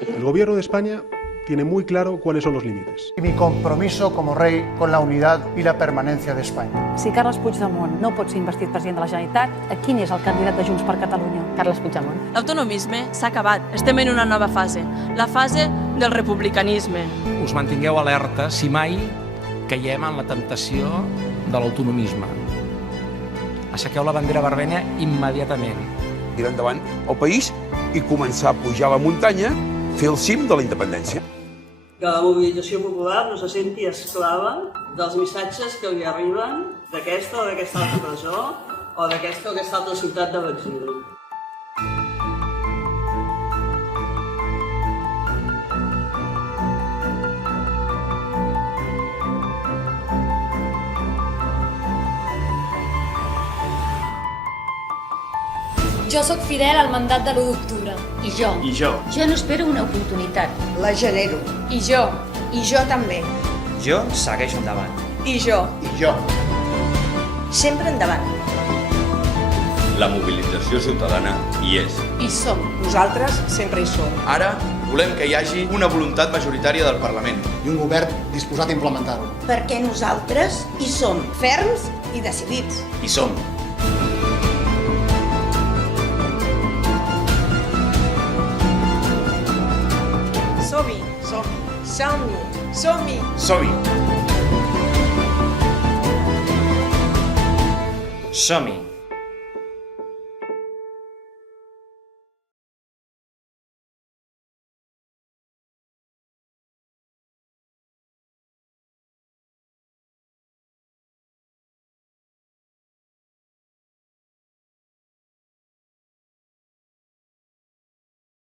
El gobierno de España tiene muy claro cuáles son los límites. Y mi compromiso como rey con la unidad y la permanencia de España. Si Carles Puigdemont no pot ser investit president de la Generalitat, quin és el candidat de Junts per Catalunya? Carles Puigdemont. L'autonomisme s'ha acabat. Estem en una nova fase, la fase del republicanisme. Us mantingueu alerta si mai caiem en la temptació de l'autonomisme. Aixequeu la bandera vermella immediatament. Tirar endavant el país i començar a pujar la muntanya, fer el cim de la independència. Que la mobilització popular no se senti esclava dels missatges que li arriben d'aquesta o d'aquesta altra presó o d'aquesta o aquesta altra ciutat de l'exili. Jo sóc fidel al mandat de l'1 d'octubre. I jo. Jo no espero una oportunitat. La genero. I jo. I jo també. Jo segueixo endavant. I jo. I jo. Sempre endavant. La mobilització ciutadana hi és. Hi som. Nosaltres sempre hi som. Ara volem que hi hagi una voluntat majoritària del Parlament. I un govern disposat a implementar-ho. Perquè nosaltres hi som. Ferms i decidits. Hi som. Som-hi. Som-hi. Som-hi. Som-hi. Som-hi. Som-hi.